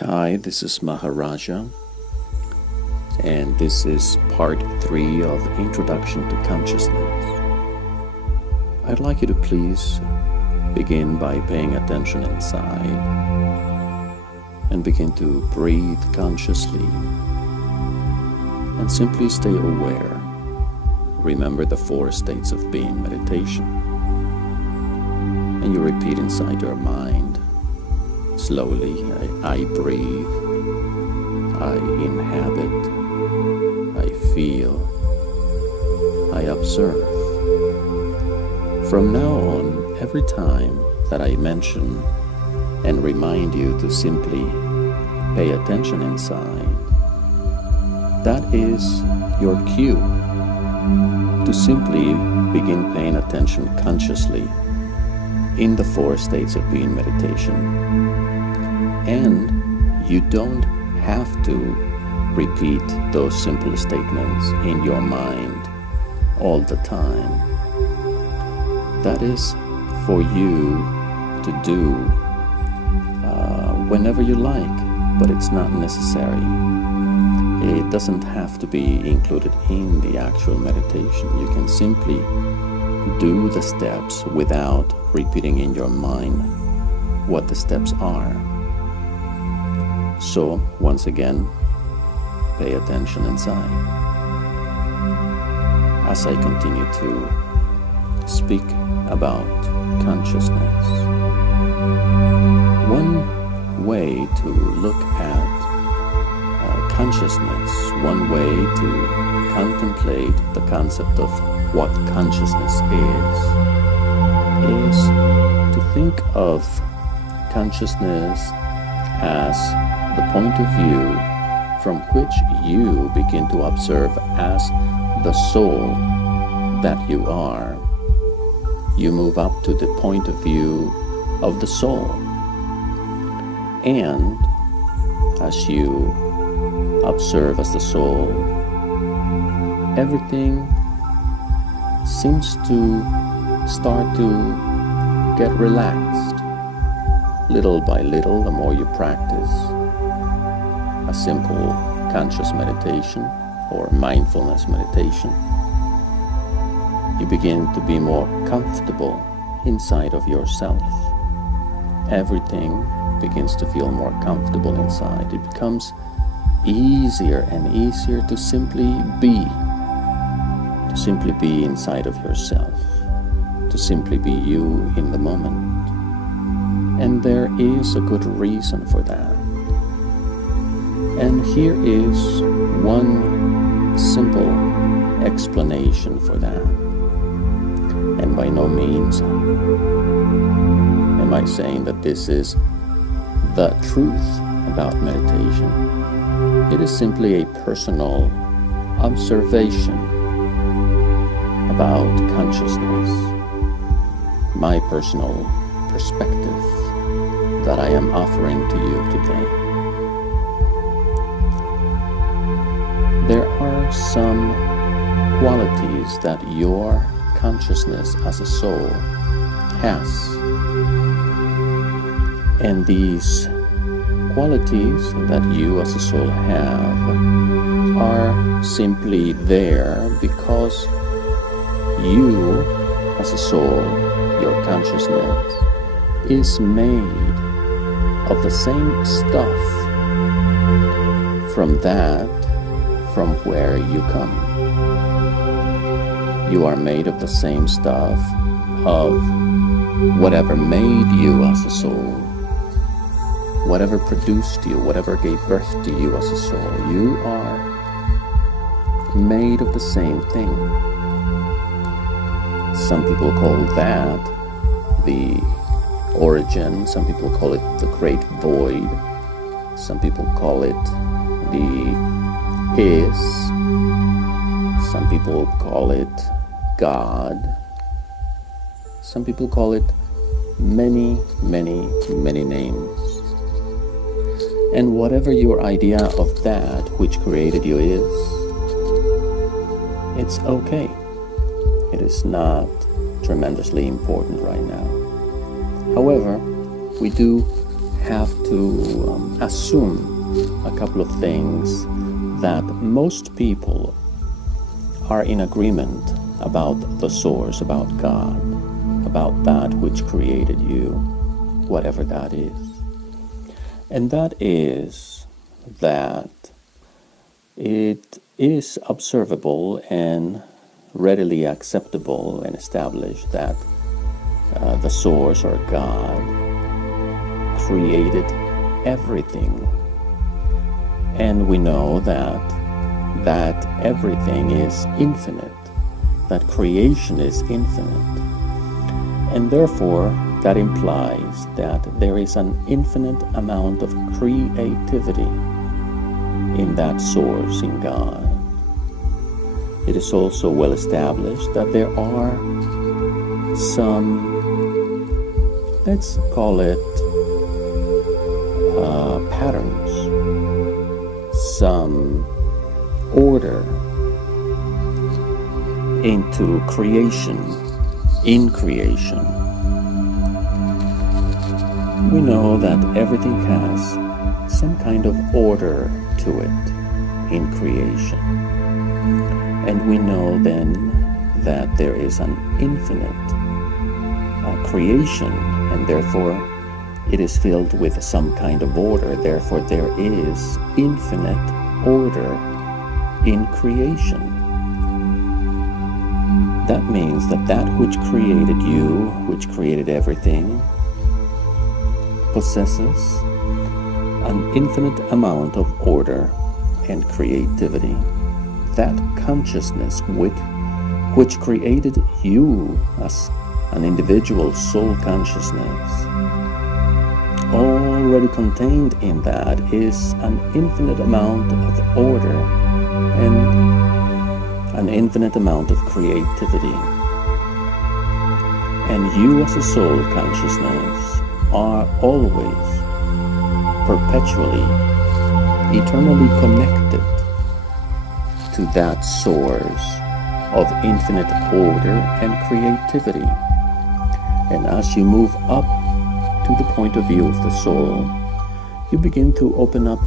Hi, this is Maharaja, and this is part 3 of Introduction to Consciousness. I'd like you to please begin by paying attention inside and begin to breathe consciously and simply stay aware. Remember the 4 states of being meditation, and you repeat inside your mind slowly. I breathe, I inhabit, I feel, I observe. From now on, every time that I mention and remind you to simply pay attention inside, that is your cue to simply begin paying attention consciously in the 4 states of being meditation. And you don't have to repeat those simple statements in your mind all the time. That is for you to do whenever you like, but it's not necessary. It doesn't have to be included in the actual meditation. You can simply do the steps without repeating in your mind what the steps are. So, once again, pay attention inside as I continue to speak about consciousness. One way to look at consciousness, one way to contemplate the concept of what consciousness is to think of consciousness as the point of view from which you begin to observe as the soul that you are. You move up to the point of view of the soul. And as you observe as the soul, everything seems to start to get relaxed. Little by little, the more you practice a simple conscious meditation or mindfulness meditation, you begin to be more comfortable inside of yourself. Everything begins to feel more comfortable inside. It becomes easier and easier to simply be inside of yourself, to simply be you in the moment. And there is a good reason for that. And here is one simple explanation for that. And by no means am I saying that this is the truth about meditation. It is simply a personal observation about consciousness, my personal perspective that I am offering to you today. There are some qualities that your consciousness as a soul has. And these qualities that you as a soul have are simply there because you as a soul, your consciousness, is made of the same stuff from where you come. You are made of the same stuff of whatever made you as a soul, whatever produced you, whatever gave birth to you as a soul. You are made of the same thing. Some people call that the origin, some people call it the great void, some people call it the is, some people call it God, some people call it many, many, many names. And whatever your idea of that which created you is, it's okay. It is not tremendously important right now. However, we do have to assume a couple of things that most people are in agreement about the source, about God, about that which created you, whatever that is. And that is that it is observable and readily acceptable and established that the source or God created everything. And we know that everything is infinite, that creation is infinite. And therefore, that implies that there is an infinite amount of creativity in that source, in God. It is also well established that there are some, let's call it patterns, some order into creation, in creation. We know that everything has some kind of order to it in creation. And we know then that there is an infinite creation, and therefore it is filled with some kind of order. Therefore there is infinite order in creation. That means that that which created you, which created everything, possesses an infinite amount of order and creativity. That consciousness which created you as an individual soul consciousness, already contained in that is an infinite amount of order and an infinite amount of creativity. And you as a soul consciousness are always, perpetually, eternally connected to that source of infinite order and creativity. And as you move up to the point of view of the soul, you begin to open up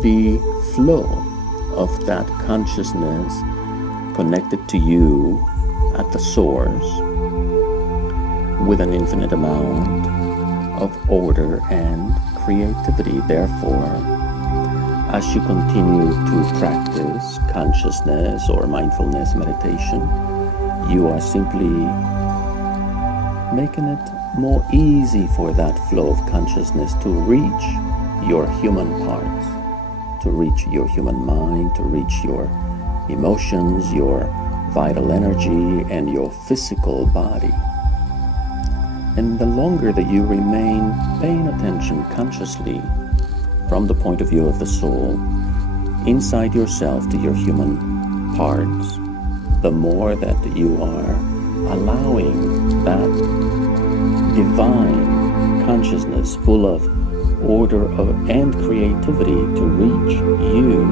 the flow of that consciousness connected to you at the source with an infinite amount of order and creativity. Therefore, as you continue to practice consciousness or mindfulness meditation, you are simply making it more easy for that flow of consciousness to reach your human parts, to reach your human mind, to reach your emotions, your vital energy, and your physical body. And the longer that you remain paying attention consciously from the point of view of the soul, inside yourself to your human parts, the more that you are allowing that divine consciousness full of order and creativity to reach you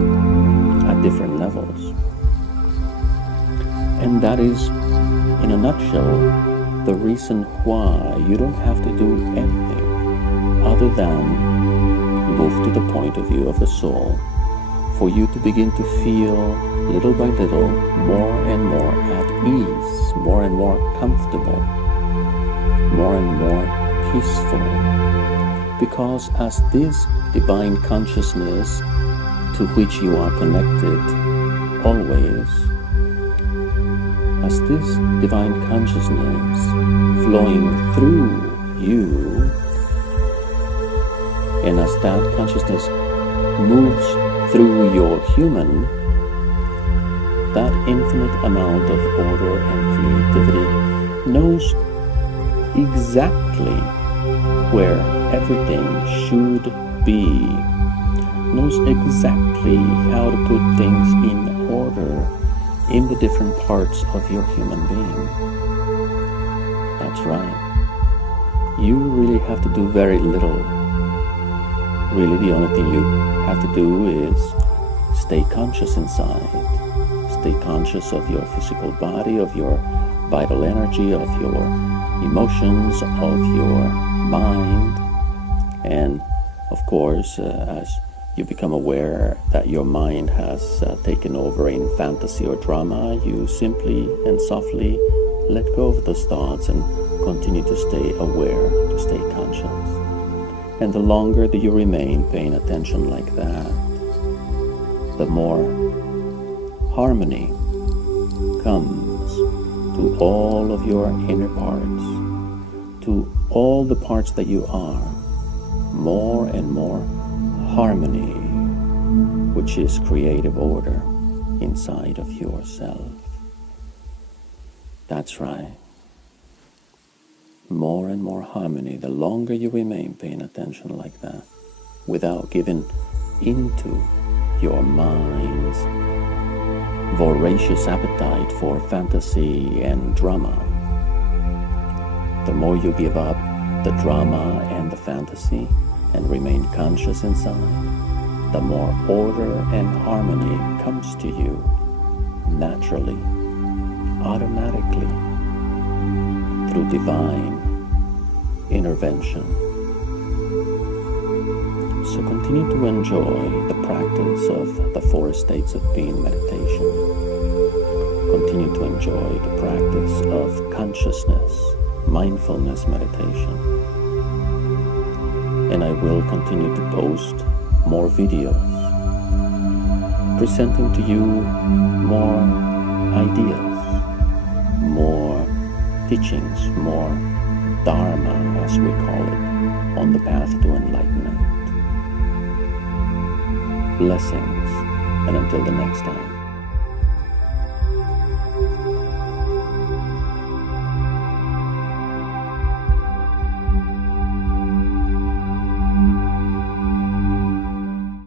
at different levels. And that is, in a nutshell, the reason why you don't have to do anything other than move to the point of view of the soul, for you to begin to feel little by little more and more at ease, more and more comfortable, more and more peaceful. Because as this divine consciousness to which you are connected always, as this divine consciousness flowing through you, and as that consciousness moves through your human, that infinite amount of order and creativity knows exactly where everything should be, knows exactly how to put things in order in the different parts of your human being. That's right. You really have to do very little. Really, the only thing you have to do is stay conscious inside. Stay conscious of your physical body, of your vital energy, of your emotions, of your mind, and Of course, as you become aware that your mind has taken over in fantasy or drama, you simply and softly let go of those thoughts and continue to stay aware, to stay conscious. And the longer that you remain paying attention like that, the more harmony comes to all of your inner parts, to all the parts that you are. More and more harmony, which is creative order inside of yourself. That's right. More and more harmony, the longer you remain paying attention like that, without giving into your mind's voracious appetite for fantasy and drama. The more you give up the drama and the fantasy and remain conscious inside, the more order and harmony comes to you naturally, automatically, through divine intervention. So continue to enjoy the practice of the 4 states of being meditation. Continue to enjoy the practice of consciousness, mindfulness meditation. And I will continue to post more videos, presenting to you more ideas, more teachings, more Dharma, as we call it, on the path to enlightenment. Blessings, and until the next time.